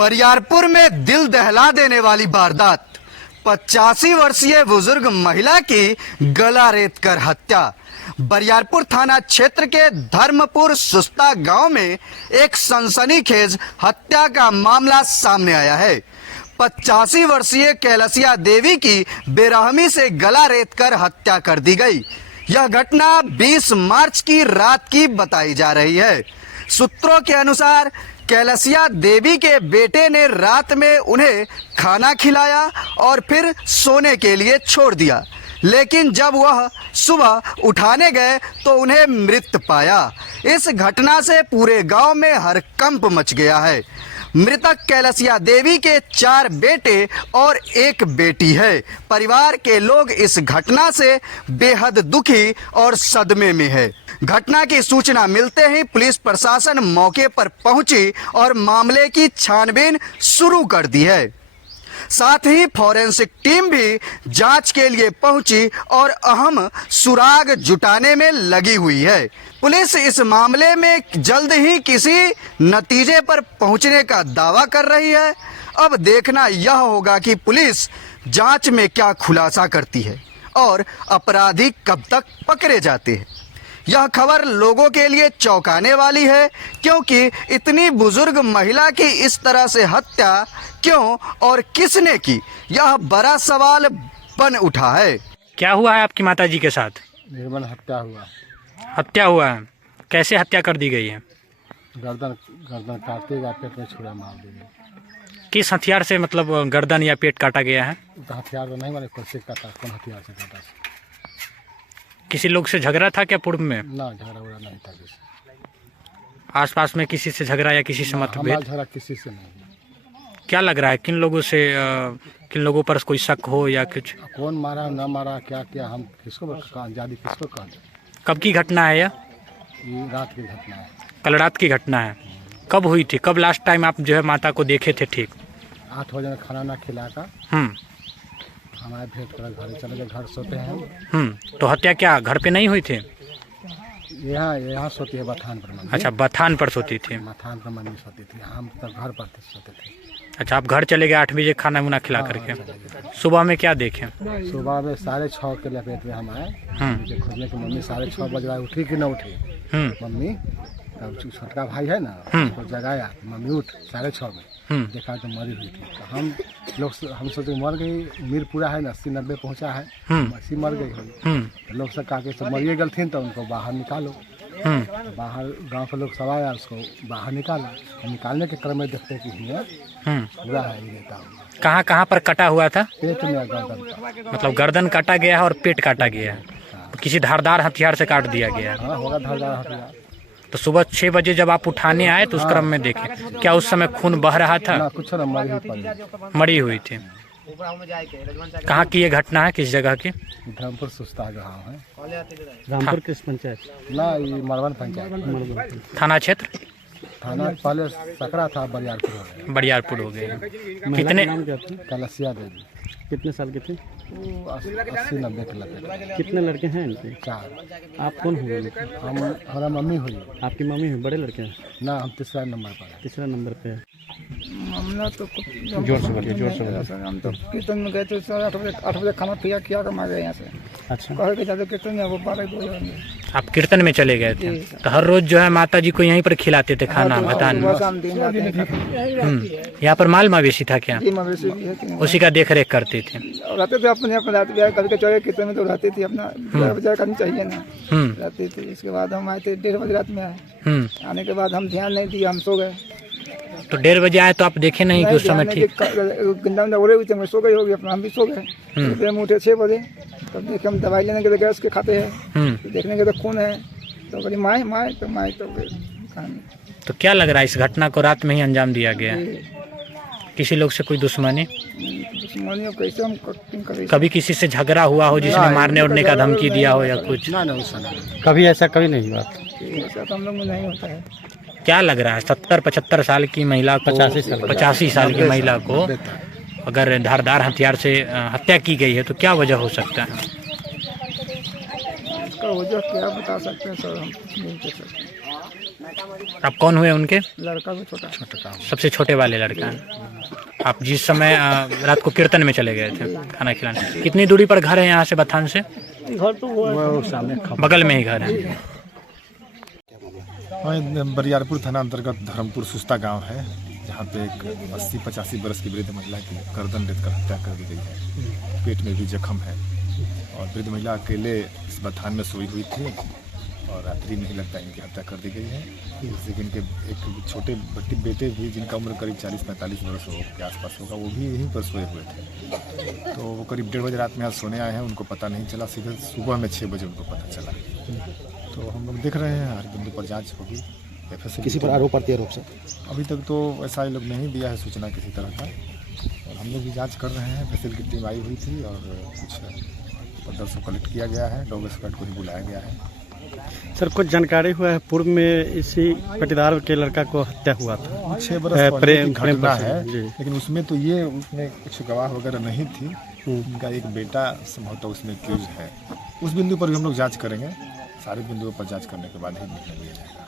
बरियारपुर में दिल दहला देने वाली वारदात। 85 वर्षीय बुजुर्ग महिला की गला रेत कर हत्या। बरियारपुर थाना क्षेत्र के धर्मपुर सुस्ता गांव में एक सनसनीखेज हत्या का मामला सामने आया है। 85 वर्षीय कैलसिया देवी की बेरहमी से गला रेत कर हत्या कर दी गई। यह घटना 20 मार्च की रात की बताई जा रही है। सूत्रों के अनुसार कैलसिया देवी के बेटे ने रात में उन्हें खाना खिलाया और फिर सोने के लिए छोड़ दिया, लेकिन जब वह सुबह उठाने गए तो उन्हें मृत पाया। इस घटना से पूरे गांव में हड़कंप मच गया है। मृतक कैलसिया देवी के 4 बेटे और 1 बेटी है। परिवार के लोग इस घटना से बेहद दुखी और सदमे में है। घटना की सूचना मिलते ही पुलिस प्रशासन मौके पर पहुंची और मामले की छानबीन शुरू कर दी है। साथ ही फॉरेंसिक टीम भी जांच के लिए पहुंची और अहम सुराग जुटाने में लगी हुई है। पुलिस इस मामले में जल्द ही किसी नतीजे पर पहुंचने का दावा कर रही है। अब देखना यह होगा कि पुलिस जांच में क्या खुलासा करती है और अपराधी कब तक पकड़े जाते हैं। यह खबर लोगों के लिए चौंकाने वाली है, क्योंकि इतनी बुजुर्ग महिला की इस तरह से हत्या क्यों और किसने की, यह बड़ा सवाल बन उठा है। क्या हुआ है आपकी माताजी के साथ? निर्मल हत्या हुआ है। कैसे हत्या कर दी गई है? गर्दन काटते या पेट में छुरा मार दी गई। किस हथियार से, मतलब गर्दन या पेट काटा गया है? तो हथियार तो नहीं मारे, कैसे काटा, कौन हथियार से काटा? किसी लोग से झगड़ा था क्या पूर्व में? ना, झगड़ा वगड़ा नहीं था किसी। आसपास में किसी से झगड़ा या किसी से मतभेद? झगड़ा किसी से नहीं। क्या लग रहा है, किन किन लोगों पर कोई शक हो या कुछ? कौन मारा ना मारा, क्या किया, हम किसको आजादी किसको कह दें। कब की घटना है यह? ये रात की घटना है। कल रात की घटना है। कब हुई थी? कब लास्ट टाइम आप जो है माता को देखे थे? ठीक 8 बजे खाना ना खिलाकर हमारे भेंट कर घर चले गए। घर सोते हैं। तो हत्या क्या घर पे नहीं हुई थी? यहाँ सोती है बथान पर मम्मी। अच्छा, बथान पर सोती थी। बथान पर मम्मी सोती थी, हम तो घर पर सोते थे। अच्छा, आप घर चले गए 8 बजे खाना मुना खिला करके। सुबह में क्या देखे? सुबह में 6:30 के लपेट में हम आए खोजने की। मम्मी 6:30 बज रहा, उठी कि न उठी मम्मी। तब छोटका भाई है ना, उसको जगाया, मम्मी उठ। 6:30 में देखा तो मरी हुई थी। तो हम सोचे मर गई। मीरपुरा है ना, 80-90 पहुँचा है, 80 मर गई होगी। लोग सब कहा कि मरिए गल थी, तो उनको बाहर निकालो। बाहर गांव के लोग सब आया, उसको बाहर निकाला। निकालने के क्रम में देखते कि पूरा है ये रहता हुआ। कहाँ पर कटा हुआ था? पेट में, गर्दन पर। मतलब गर्दन काटा गया है और पेट काटा गया है। किसी धारदार हथियार से काट दिया गया है। हाँ, होगा धारदार हथियार। तो सुबह 6 बजे जब आप उठाने आए तो उस क्रम में देखे, क्या उस समय खून बह रहा था? ना, कुछ ना, मरी हुई थी। कहाँ की ये घटना है, किस जगह की? धर्मपुर सुस्ता गाँव है। रामपुर किस पंचायत? ना, ये मरवन पंचायत। थाना क्षेत्र? थाना पहले सकरा था, बरियारपुर हो गए। कितने? कैलसिया देवी। कितने साल के थे? 80-90 के लगे। कितने लड़के हैं इनके? 4। आप कौन हुए? हमारा मम्मी हुई। आपकी मम्मी हुई? बड़े लड़के हैं? ना, हम तीसरा नंबर पर। तीसरा नंबर पे। मामला तो जोर से बोलिए। सर, हम तो कीर्तन में गए थे सर। 8 बजे खाना खिया कर मारे यहाँ से। अच्छा, कहे के जाते कीर्तन में, वो 12-2 बजे। आप कीर्तन में चले गए थे? तो हर रोज जो है माता जी को यहीं पर खिलाते थे खाना? बतान यहाँ पर माल मवेशी था क्या? मवेशी भी है, उसी का देख रेख करते थे? रहते थे अपने रात ब्याह करके चले कीर्तन में, तो रहती थी अपना ब्याह करनी चाहिए ना, रहती थी। इसके बाद हम आए थे 1:30 बजे रात में आए। आने के बाद हम ध्यान नहीं दिया, हम सो गए। तो 1:30 बजे आए तो आप देखे नहीं कि उस समय ठीक? गंदा में उड़े हुए थे, सो गई होगी अपना, हम भी सो गए। फिर हम उठे 6 बजे, तब देखे हम दवाई लेने के गैस के खाते हैं, देखने के तो खून है। तो बोली माए तो माए तो तो क्या लग रहा है, इस घटना को रात में ही अंजाम दिया गया? किसी लोग से कोई दुश्मनी? कैसे हम करें? कभी किसी से झगड़ा हुआ हो जिसने मारने उड़ने का धमकी दिया हो या कुछ? ना, कभी ऐसा कभी नहीं हुआ। ऐसा तो हम लोग में नहीं होता है। क्या लग रहा है, 70-75 साल की महिला को, 85 साल की महिला को अगर धारदार हथियार से हत्या की गई है तो क्या वजह हो सकता है? इसका वजह क्या बता सकते हैं सर, हम नहीं कह सकते। आप कौन हुए उनके? लड़का को छोटा सबसे छोटे वाले लड़का हैं। आप जिस समय रात को कीर्तन में चले गए थे खाना खिलाने, कितनी दूरी पर घर है यहाँ से बथान से? घर तो वो सामने बगल में ही घर है। बरियारपुर थाना अंतर्गत धर्मपुर सुस्ता गांव है, जहां पे एक 80-85 वर्ष की वृद्ध महिला की गर्दन रेत कर हत्या कर दी गई है। पेट में भी जख्म है और वृद्ध महिला अकेले इस बथान में सोई हुई थी और रात्रि में ही लगता है इनकी हत्या कर दी गई है। जैसे कि इनके एक छोटे बेटे भी, जिनका उम्र करीब 40-45 वर्ष के आसपास होगा, वो भी यहीं पर सोए हुए थे। तो वो करीब 1:30 बजे रात में यहाँ सोने आए हैं, उनको पता नहीं चला, सीधे सुबह में 6 बजे उनको पता चला। तो हम लोग देख रहे हैं हर बिंदु पर जांच होगी। किसी पर आरोप प्रत्यारोप से अभी तक तो ऐसा ये लोग नहीं दिया है सूचना किसी तरह का, और हम लोग भी जांच कर रहे हैं। तहसील की टीम आई हुई थी और कुछ पत्थर को कलेक्ट किया गया है, डॉग स्क्वाड को भी बुलाया गया है। सर कुछ जानकारी हुआ है पूर्व में इसी पटीदार के लड़का को हत्या हुआ था? 6 बरस पहले की प्रेम घटना है, लेकिन उसमें तो ये उसमें कुछ गवाह वगैरह नहीं थी। उनका एक बेटा संभवतः उसमें एक्यूज है। उस बिंदु पर भी हम लोग जांच करेंगे। सारे बिंदुओं पर जांच करने के बाद ही निर्णय लिया जाएगा।